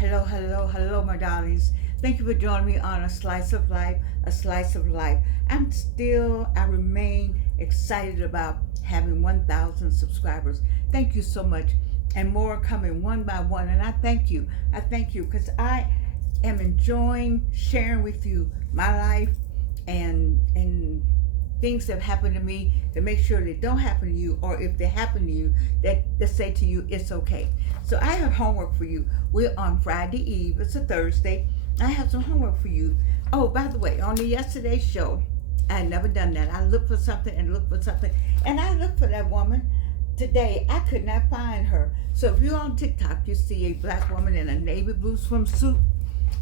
Hello, hello, hello, my darlings. Thank you for joining me on A Slice of Life, A Slice of Life. I remain excited about having 1,000 subscribers. Thank you so much. And more coming one by one. And I thank you. I thank you because I am enjoying sharing with you my life and things that happen to me to make sure they don't happen to you, or if they happen to you, that they say to you it's okay. So I have homework for you. We're on Friday Eve. It's a Thursday. I have some homework for you. Oh, by the way, on the yesterday's show, I had never done that. I looked for something and looked for something, and I looked for that woman. Today, I could not find her. So if you're on TikTok, you see a black woman in a navy blue swimsuit.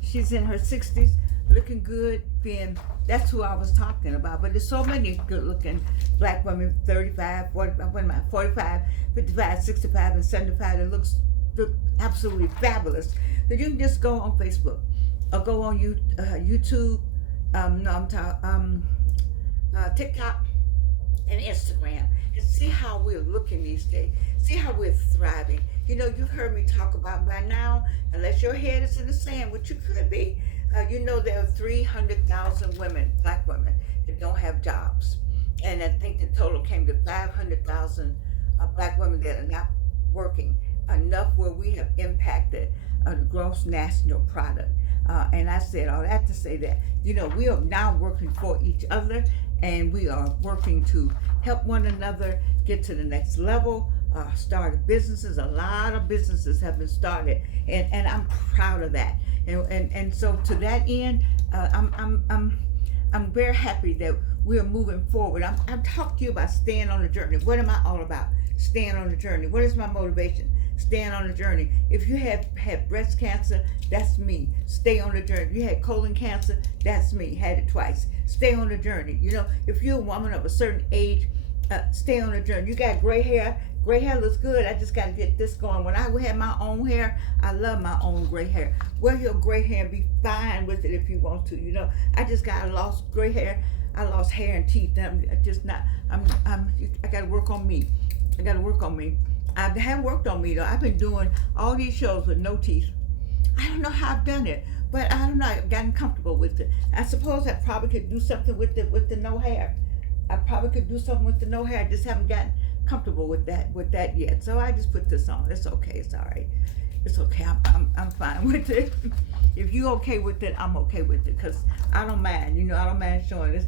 She's in her 60s, looking good, being, that's who I was talking about. But there's so many good looking black women, 35, 45, what am I, 45, 55, 65, and 75 that look absolutely fabulous. So you can just go on Facebook or go on YouTube, no, I'm talking, TikTok and Instagram, and see how we're looking these days. See how we're thriving. You know, you've heard me talk about by now, unless your head is in the sand, which you could be, you know there are 300,000 women, black women, that don't have jobs. And I think the total came to 500,000 black women that are not working enough where we have impacted the gross national product. And I said all that to say that, you know, we are now working for each other, and we are working to help one another get to the next level. Started businesses. A lot of businesses have been started, and I'm proud of that. And so to that end, I'm very happy that we are moving forward. I'm talking to you about staying on the journey. What am I all about? Staying on the journey. What is my motivation? Staying on the journey. If you have had breast cancer, that's me. Stay on the journey. You had colon cancer, that's me. Had it twice. Stay on the journey. You know, if you're a woman of a certain age, stay on the journey. You got gray hair. Gray hair looks good. I just got to get this going. When I had my own hair, I love my own gray hair. Wear your gray hair and be fine with it if you want to. You know, I lost gray hair. I lost hair and teeth. I'm just not. I got to work on me. I got to work on me. I haven't worked on me though. I've been doing all these shows with no teeth. I don't know how I've done it, but I don't know. I've gotten comfortable with it. I suppose I probably could do something with the no hair. I probably could do something with the no hair. I just haven't gotten comfortable with that yet. So I just put this on. It's okay. It's all right. It's okay. I'm fine with it. If you okay with it, I'm okay with it because I don't mind. You know, I don't mind showing. It's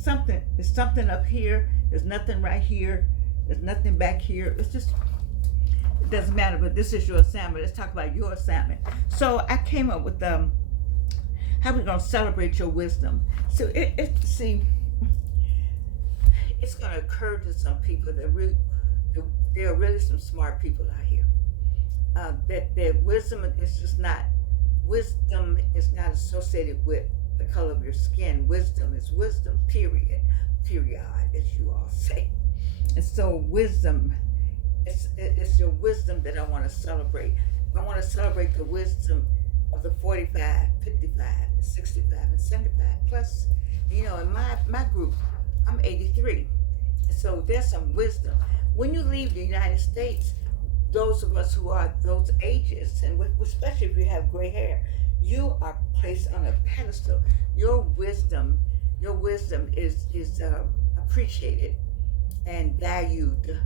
something. It's something up here. There's nothing right here. There's nothing back here. It's just, it doesn't matter. But this is your assignment. Let's talk about your assignment. So I came up with how we're gonna celebrate your wisdom. So see, it's gonna occur to some people that there are really some smart people out here. That wisdom is not associated with the color of your skin. Wisdom is wisdom. Period. Period, as you all say. And so wisdom, it's your wisdom that I want to celebrate. I want to celebrate the wisdom of the 45, 55, 65, and 75. Plus, you know, in my group, I'm 83. And so there's some wisdom. When you leave the United States, those of us who are those ages, and especially if you have gray hair, you are placed on a pedestal. Your wisdom is appreciated and valued,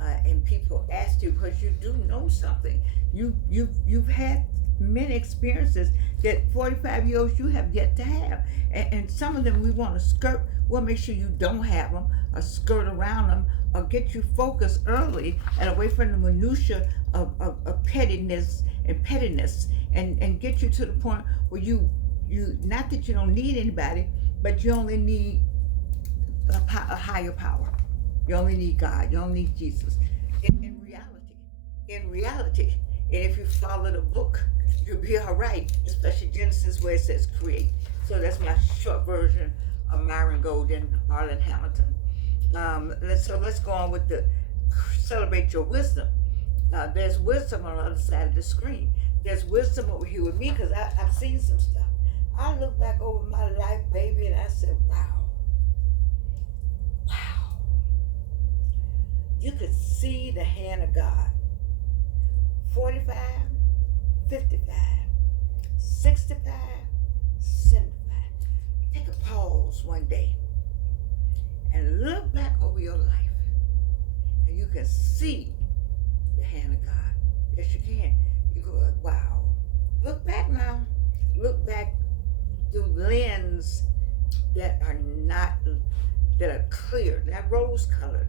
and people ask you because you do know something. You've had many experiences that 45-year-olds you have yet to have, and some of them we want to skirt. We'll make sure you don't have them, or skirt around them, or get you focused early and away from the minutia of pettiness, and get you to the point where you not that you don't need anybody, but you only need a higher power. You only need God. You only need Jesus. In reality, and if you follow the book, you'll be all right. Especially Genesis, where it says create. So that's my short version of Myron Golden, Arlen Hamilton. Let's go on with the celebrate your wisdom. There's wisdom on the other side of the screen. There's wisdom over here with me because I've seen some stuff. I look back over my life, baby, and I said, wow. You could see the hand of God. 45, 55, 65, 75. Take a pause one day and look back over your life, and you can see the hand of God. Yes, you can. You go, wow. Look back now. Look back through lens that are clear, not rose colored,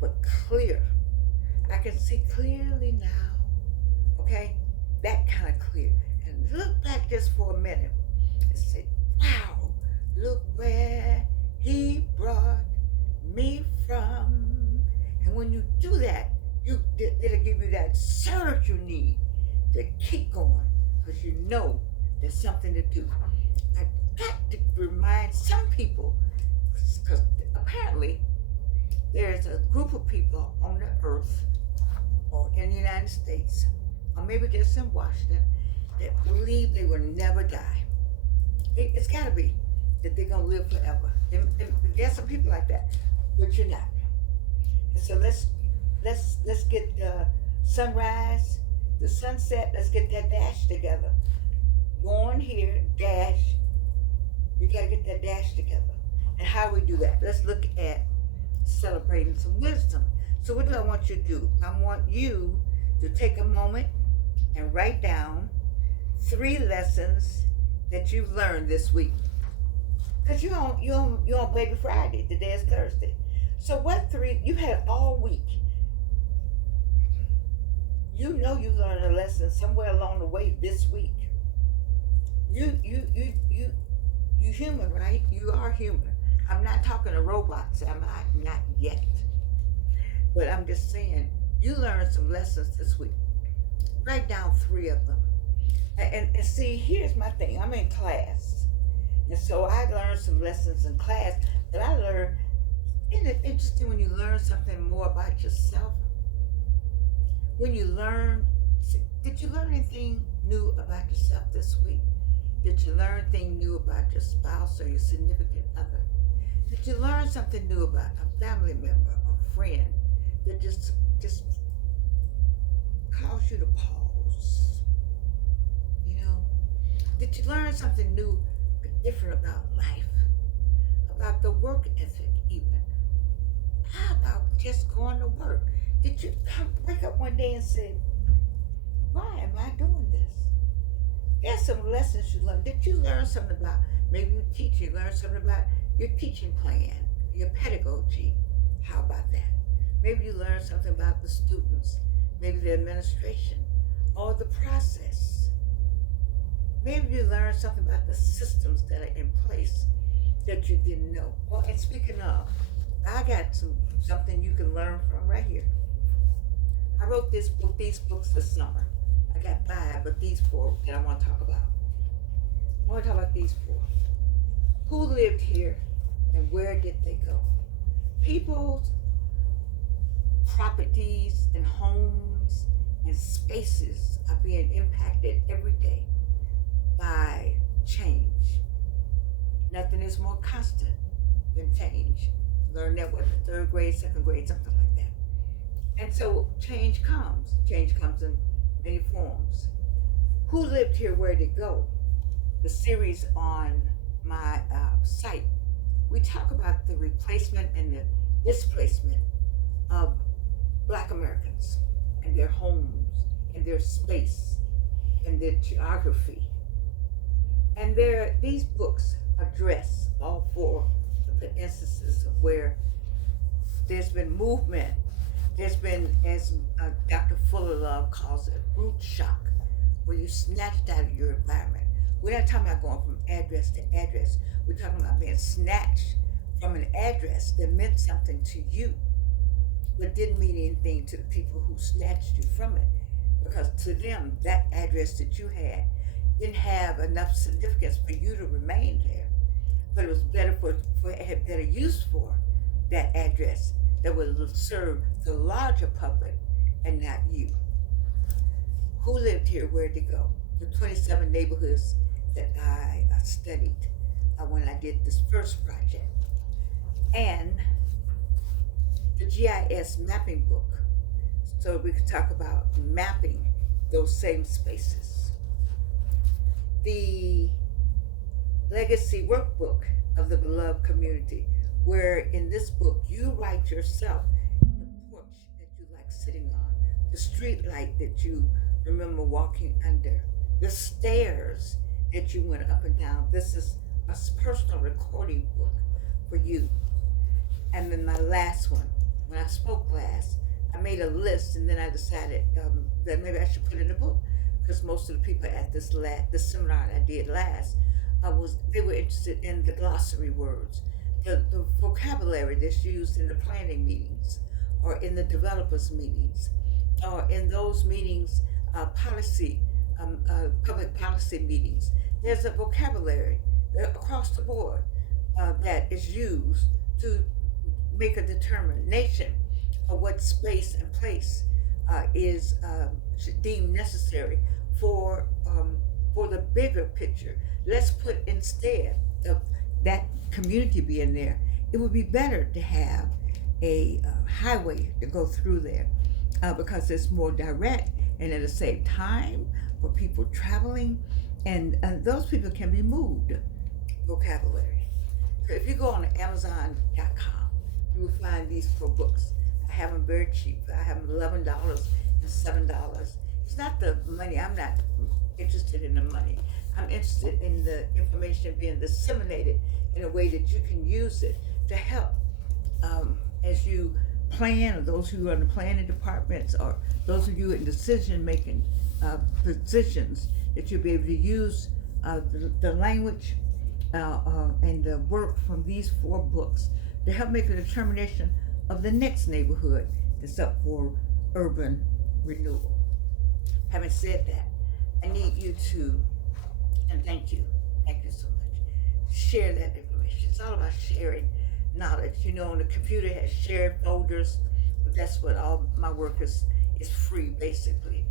but clear. I can see clearly now. Okay? That kind of clear. And look back just for a minute and say, wow, look where he brought me from. And when you do that, it'll give you that surge you need to keep going, because you know there's something to do. I got to remind some people, because apparently there's a group of people on the earth or in the United States, or maybe just in Washington, that believe they will never die. It's got to be that they're going to live forever. And there's some people like that, but you're not. And so let's get the sunrise, the sunset. Let's get that dash together. Born here, dash. You got to get that dash together. And how we do that? Let's look at celebrating some wisdom. So what do I want you to do? I want you to take a moment and write down 3 lessons that you've learned this week. Because you're on Baby Friday. Today is Thursday. So what 3 you had all week? You know you learned a lesson somewhere along the way this week. You human, right? You are human. I'm not talking to robots, am I? Not yet. But I'm just saying, you learned some lessons this week. Write down 3 of them. And see, here's my thing. I'm in class. And so I learned some lessons in class that I learned. Isn't it interesting when you learn something more about yourself? When you learn, did you learn anything new about yourself this week? Did you learn anything new about your spouse or your significant other? Did you learn something new about a family member or friend that just caused you to pause? You know? Did you learn something new or different about life? About the work ethic even? How about just going to work? Did you wake up one day and say, why am I doing this? There's some lessons you learned. Did you learn something about, maybe you teach, you learn something about your teaching plan, your pedagogy. How about that? Maybe you learned something about the students, maybe the administration, or the process. Maybe you learned something about the systems that are in place that you didn't know. Well, and speaking of, I got something you can learn from right here. I wrote these books this summer. I got 5, but these 4 that I want to talk about. I want to talk about these 4. Who lived here and where did they go? People's properties and homes and spaces are being impacted every day by change. Nothing is more constant than change. Learn that with the 3rd grade, 2nd grade, something like that. And so change comes. Change comes in many forms. Who lived here, where did it go? The series on my site, we talk about the replacement and the displacement of Black Americans and their homes and their space and their geography. And these books address all 4 of the instances of where there's been movement. There's been, as Dr. Fuller Love calls it, root shock, where you snatched out of your environment. We're not talking about going from address to address. We're talking about being snatched from an address that meant something to you, but didn't mean anything to the people who snatched you from it. Because to them, that address that you had didn't have enough significance for you to remain there. But it was better it had better use for that address that would serve the larger public and not you. Who lived here? Where'd they go? The 27 neighborhoods that I studied when I did this first project. And the GIS mapping book. So we could talk about mapping those same spaces. The Legacy Workbook of the Beloved Community, where in this book you write yourself the porch that you like sitting on, the street light that you remember walking under, the stairs that you went up and down. This is a personal recording book for you. And then my last one, when I spoke last, I made a list, and then I decided that maybe I should put it in a book, because most of the people at this seminar I did last, they were interested in the glossary words, the vocabulary that's used in the planning meetings, or in the developers meetings, or in those meetings, public policy meetings. There's a vocabulary across the board that is used to make a determination of what space and place is deemed necessary for the bigger picture. Let's put, instead of that community being there, it would be better to have a highway to go through there because it's more direct, and it'll save time for people traveling, and those people can be moved. Vocabulary. So if you go on Amazon.com, you will find these 4 books. I have them very cheap. I have them $11 and $7. It's not the money. I'm not interested in the money. I'm interested in the information being disseminated in a way that you can use it to help as you plan, or those who are in the planning departments, or those of you in decision-making positions, that you'll be able to use the language and the work from these 4 books to help make a determination of the next neighborhood that's up for urban renewal. Having said that, I need you to, and thank you so much, share that information. It's all about sharing knowledge. You know, on the computer it has shared folders, but that's what all my work is free, basically.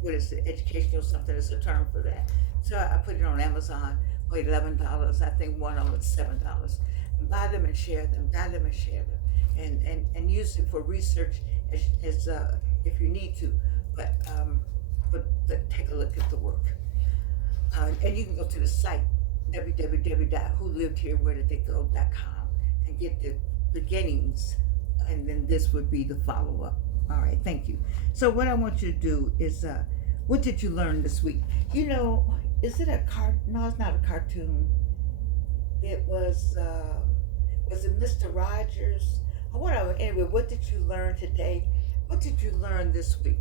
What is it, educational something is a term for that. So I put it on Amazon for $11. I think one of them is $7. And buy them and share them, and use it for research as if you need to. But take a look at the work. And you can go to the site, www.wholivedherewheredidtheygo.com, and get the beginnings, and then this would be the follow-up. All right, thank you. So what I want you to do is, what did you learn this week? You know, is it a no, it's not a cartoon. It was it Mr. Rogers? Or whatever. Anyway, what did you learn today? What did you learn this week?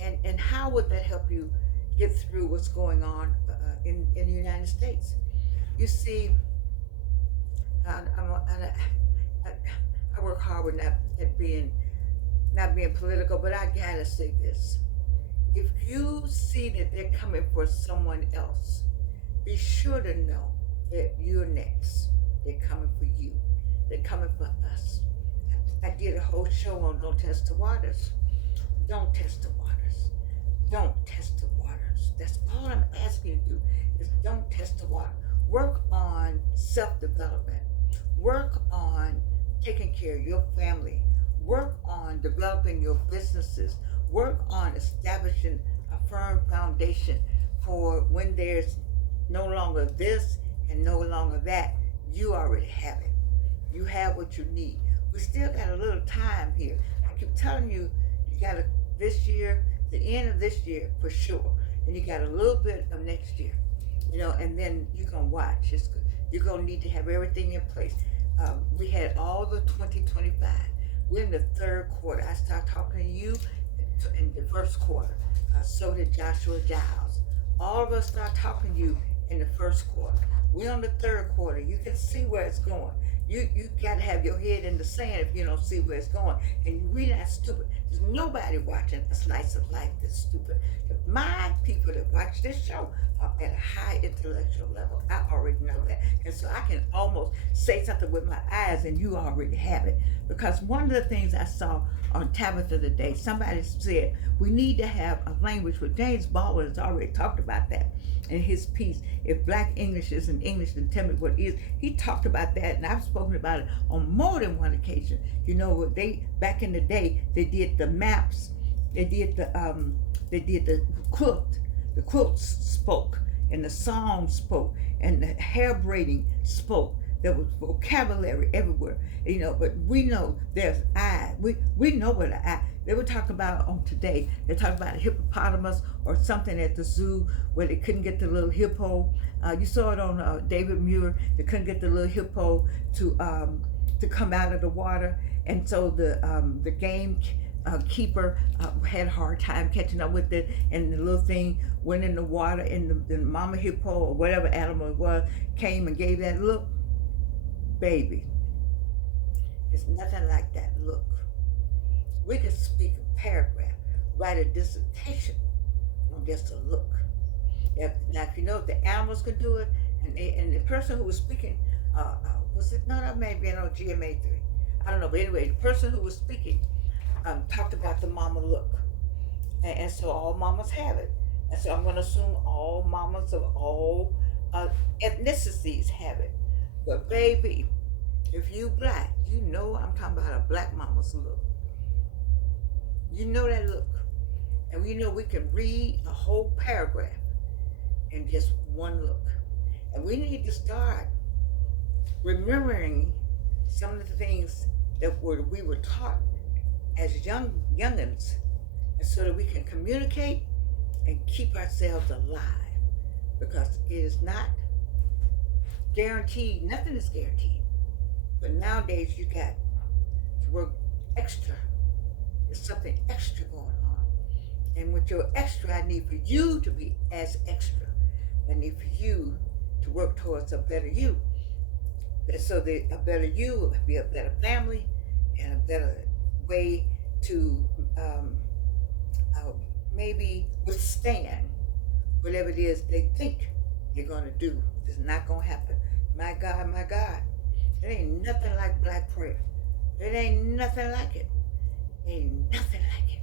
And how would that help you get through what's going on in the United States? You see, I work hard with not being political, but I gotta say this. If you see that they're coming for someone else, be sure to know that you're next. They're coming for you. They're coming for us. I did a whole show on Don't Test the Waters. Don't test the waters. Don't test the waters. That's all I'm asking you to do, is don't test the water. Work on self-development. Work on taking care of your family. Work on developing your businesses. Work on establishing a firm foundation for when there's no longer this and no longer that. You already have it. You have what you need. We still got a little time here. I keep telling you, you got this year, the end of this year for sure, and you got a little bit of next year, you know, and then you're gonna watch. You're gonna need to have everything in place. We had all the 2025. We're in the 3rd quarter. I started talking to you in the 1st quarter. So did Joshua Giles. All of us start talking to you in the 1st quarter. We're on the 3rd quarter. You can see where it's going. You got to have your head in the sand if you don't see where it's going. And you're really not stupid. There's nobody watching A Slice of Life that's stupid. If my people that watch this show are at a high intellectual level, I already know that. And so I can almost say something with my eyes and you already have it. Because one of the things I saw on Tabitha today, somebody said, we need to have a language where James Baldwin has already talked about that in his piece. If Black English isn't English, then tell me what is. He talked about that, and I've spoken about it on more than one occasion. You know, back in the day, they did the maps They did the quilt. The quilts spoke, and the songs spoke, and the hair braiding spoke. There was vocabulary everywhere, But we know there's I. We know what the I. They were talking about on today. They talked about a hippopotamus or something at the zoo where they couldn't get the little hippo. You saw it on David Muir. They couldn't get the little hippo to come out of the water, and so the game keeper had a hard time catching up with it, and the little thing went in the water, and the mama hippo or whatever animal it was came and gave that look. Baby, it's nothing like that look. We could speak a paragraph, write a dissertation on just a look. Now, if if the animals could do it, and the person who was speaking, was it, no, maybe GMA3. I don't know, but anyway, the person who was speaking talked about the mama look. And so all mamas have it. And so I'm going to assume all mamas of all ethnicities have it. But baby, if you black, I'm talking about a black mama's look. You know that look. And we know we can read a whole paragraph in just one look. And we need to start remembering some of the things that we were taught as youngins, and so that we can communicate and keep ourselves alive, because it is not guaranteed. Nothing is guaranteed. But nowadays you got to work extra. There's something extra going on. And with your extra, I need for you to be as extra. I need for you to work towards a better you. So that a better you will be a better family and a better way to maybe withstand whatever it is they think they're going to do. It's not going to happen. My God, it ain't nothing like black prayer. It ain't nothing like it. Ain't nothing like it.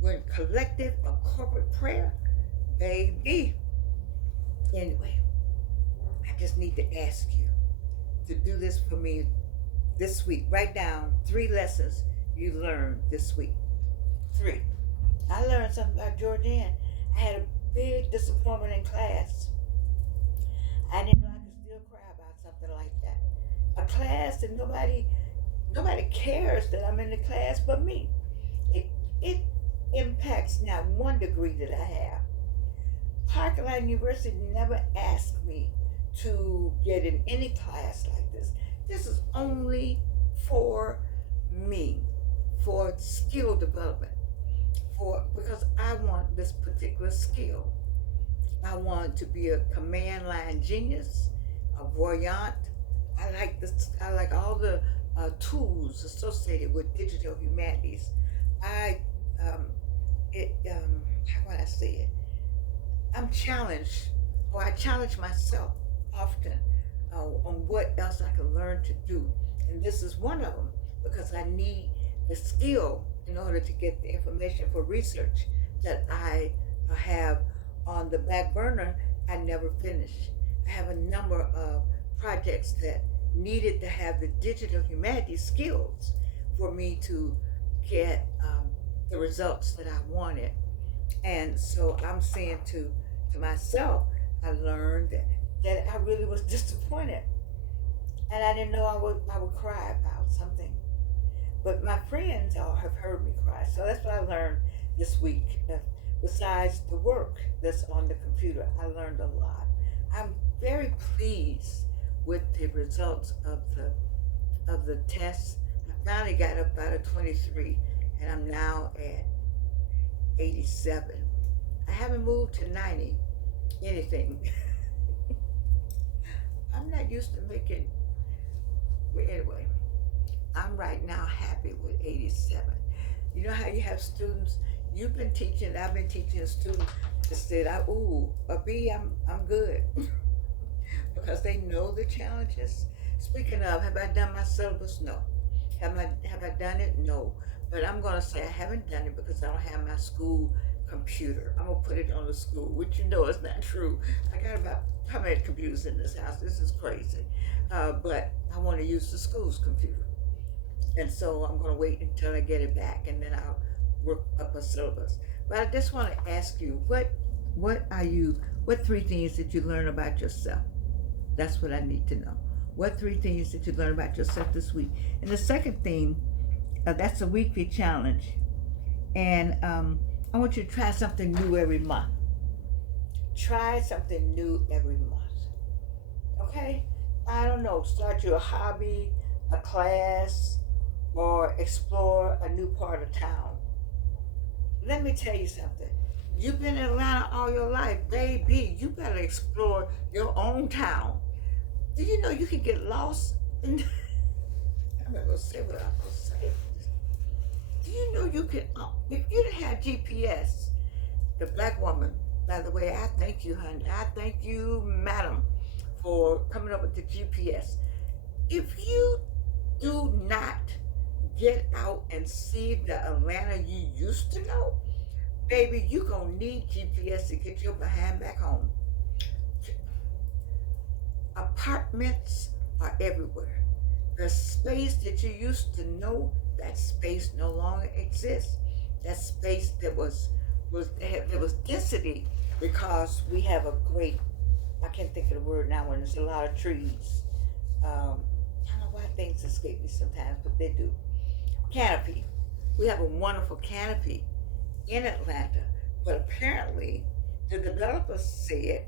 When collective or corporate prayer, baby. Anyway, I just need to ask you to do this for me this week. Write down 3 lessons you learned this week. 3. I learned something about Georgianne. I had a big disappointment in class. I didn't know I could still cry about something like that. A class that nobody cares that I'm in the class but me. It impacts not one degree that I have. Parkland University never asked me to get in any class like this. This is only for me, for skill development, because I want this particular skill. I want to be a command line genius, a voyant. I like all the tools associated with digital humanities. How can I say it? I'm challenged, or I challenge myself often on what else I can learn to do. And this is one of them, because I need the skill in order to get the information for research that I have on the back burner. I never finished. I have a number of projects that needed to have the digital humanities skills for me to get the results that I wanted. And so I'm saying to myself, I learned that I really was disappointed, and I didn't know I would cry about something. But my friends all have heard me cry, so that's what I learned this week. Besides the work that's on the computer, I learned a lot. I'm very pleased with the results of the tests. I finally got up out of 23, and I'm now at 87. I haven't moved to 90 anything. I'm not used to making, well, anyway, I'm right now happy with 87. You know how you have students, you've been teaching, I've been teaching a student that said, a B, I'm good. Because they know the challenges. Speaking of, have I done my syllabus? No. Have I done it? No. But I'm going to say I haven't done it because I don't have my school computer. I'm going to put it on the school, which is not true. I got about how many computers in this house? This is crazy. But I want to use the school's computer. And so I'm going to wait until I get it back, and then I'll work up a syllabus. But I just want to ask you, what three things did you learn about yourself? That's what I need to know. What three things did you learn about yourself this week? And the second thing, that's a weekly challenge. And I want you to try something new every month. Try something new every month. Okay? I don't know, start your hobby, a class, or explore a new part of town. Let me tell you something. You've been in Atlanta all your life, baby. You better explore your own town. Do you know you can get lost? I'm not gonna say what I'm gonna say. Do you know you can? If you didn't have GPS, the black woman. By the way, I thank you, honey. I thank you, madam, for coming up with the GPS. If you do not get out and see the Atlanta you used to know, baby, you gonna need GPS to get your behind back home. Apartments are everywhere. The space that you used to know, that space no longer exists. That space that there was density because we have a great, I can't think of the word now when there's a lot of trees. I don't know why things escape me sometimes, but they do. Canopy. We have a wonderful canopy in Atlanta, but apparently the developers said,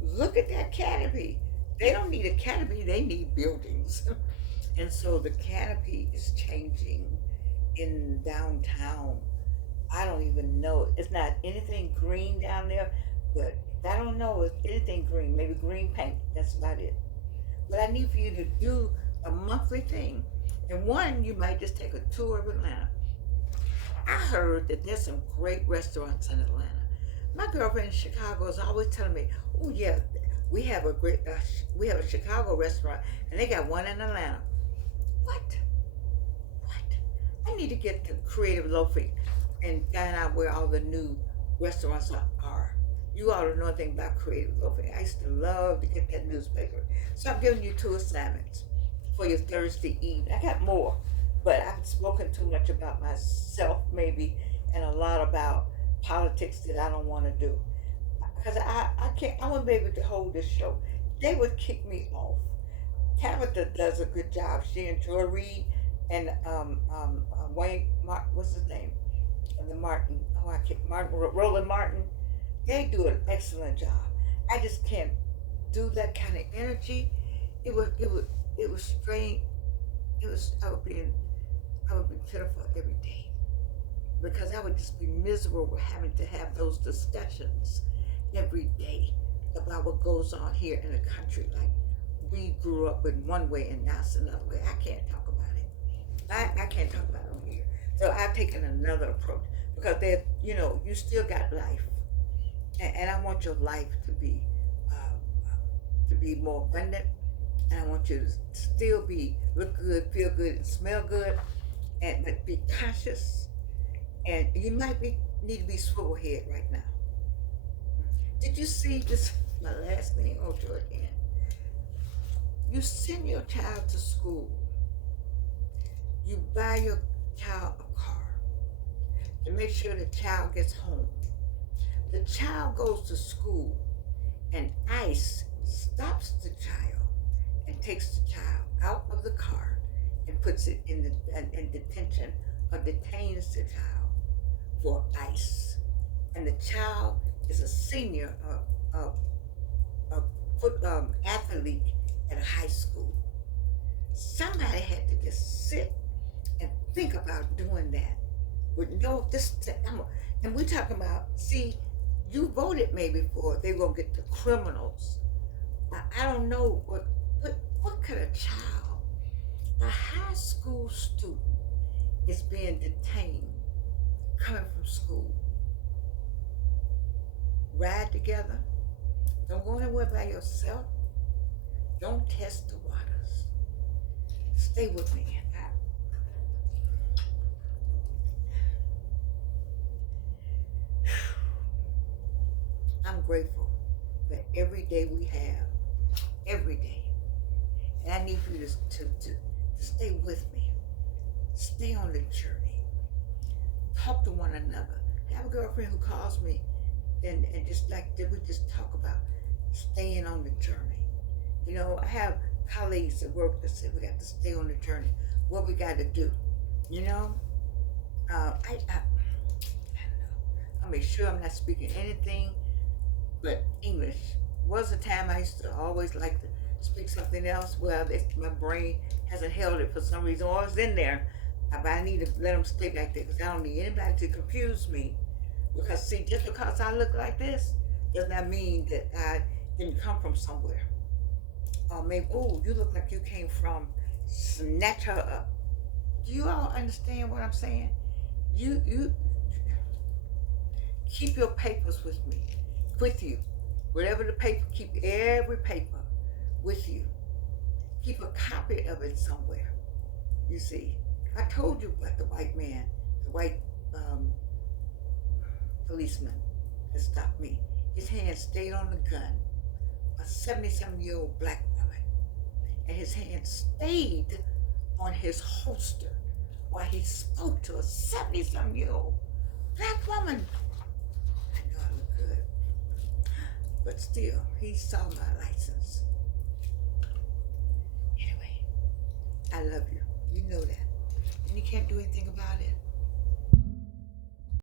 look at that canopy. They don't need a canopy, they need buildings. And so the canopy is changing in downtown. I don't even know. It's not anything green down there, but I don't know if anything green, maybe green paint. That's about it. But I need for you to do a monthly thing. And one, you might just take a tour of Atlanta. I heard that there's some great restaurants in Atlanta. My girlfriend in Chicago is always telling me, oh yeah, we have a Chicago restaurant, and they got one in Atlanta. What? I need to get to Creative Loafing and find out where all the new restaurants are. You ought to know anything about Creative Loafing. I used to love to get that newspaper. So I'm giving you 2 assignments for your Thursday evening. I got more, but I've spoken too much about myself maybe, and a lot about politics that I don't want to do. Because I can't, I wouldn't be able to hold this show. They would kick me off. Tabitha does a good job. She and Joy Reid and Wayne, what's his name? And the Martin, Roland Martin. They do an excellent job. I just can't do that kind of energy. It was strange. I would be pitiful every day because I would just be miserable with having to have those discussions every day about what goes on here in the country. Like we grew up in one way and now it's another way. I can't talk about it. I can't talk about it on here. So I've taken another approach because you still got life, and I want your life to be more abundant, and I want you to still look good, feel good, and smell good, but be conscious. And you might need to be swivel head right now. Did you see this? My last thing, Jordan. You send your child to school. You buy your child a car to make sure the child gets home. The child goes to school, and ICE stops the child and takes the child out of the car and puts it in detention or detains the child for ICE. And the child is a senior, athlete at a high school. Somebody had to just sit and think about doing that with and we're talking about, see, you voted maybe for they gonna get the criminals. I don't know what could a child, a high school student is being detained coming from school. Ride together. Don't go anywhere by yourself. Don't test the waters. Stay with me. I'm grateful for every day we have. Every day. And I need you to stay with me. Stay on the journey. talk to one another. Have a girlfriend who calls me and just like that we just talk about staying on the journey. You know, I have colleagues at work that say we got to stay on the journey. What we got to do, you know. I make sure I'm not speaking anything but English. Was a time I used to always like to speak something else. Well, my brain hasn't held it for some reason. Or it's in there, but I need to let them stay like that because I don't need anybody to confuse me. Because see, just because I look like this does not mean that I didn't come from somewhere. Or maybe, oh, you look like you came from snatch her up. Do you all understand what I'm saying? You keep your papers with you. Whatever the paper, keep every paper with you. Keep a copy of it somewhere. You see, I told you about the white man, the white policeman that stopped me. His hand stayed on the gun. A 77-year-old black woman, and his hand stayed on his holster while he spoke to a 70-some-year-old black woman. I know I look good, but still, he saw my license. Anyway, I love you. You know that. And you can't do anything about it.